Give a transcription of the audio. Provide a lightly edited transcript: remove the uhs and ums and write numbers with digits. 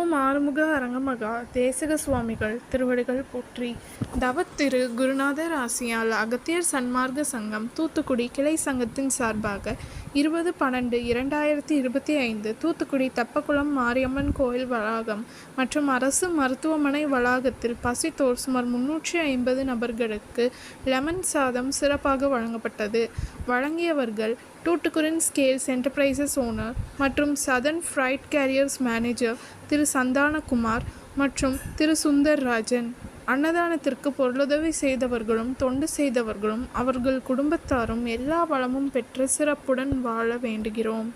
ஓம் ஆறுமுக அரங்கமகா தேசிக சுவாமிகள் திருவடிகள் போற்றி. தவத்திரு குருநாதர் ஆசியால் அகத்தியர் சன்மார்க்க சங்கம் தூத்துக்குடி கிளை சங்கத்தின் சார்பாக 20/12/2025 தூத்துக்குடி தப்பக்குளம் மாரியம்மன் கோயில் வளாகம் மற்றும் அரசு மருத்துவமனை வளாகத்தில் பசித்தோர் சுமார் 350 நபர்களுக்கு லெமன் சாதம் சிறப்பாக வழங்கப்பட்டது. வழங்கியவர்கள் டூட்டுக்குரின் ஸ்கேல்ஸ் என்டர்பிரைசஸ் ஓனர் மற்றும் சதர்ன் ஃப்ரைட் கேரியர்ஸ் மேனேஜர் திரு சந்தானகுமார் மற்றும் திரு சுந்தர்ராஜன். அன்னதானத்திற்கு பொருளுதவி செய்தவர்களும் தொண்டு செய்தவர்களும் அவர்கள் குடும்பத்தாரும் எல்லா வளமும் பெற்று சிறப்புடன் வாழ வேண்டுகிறோம்.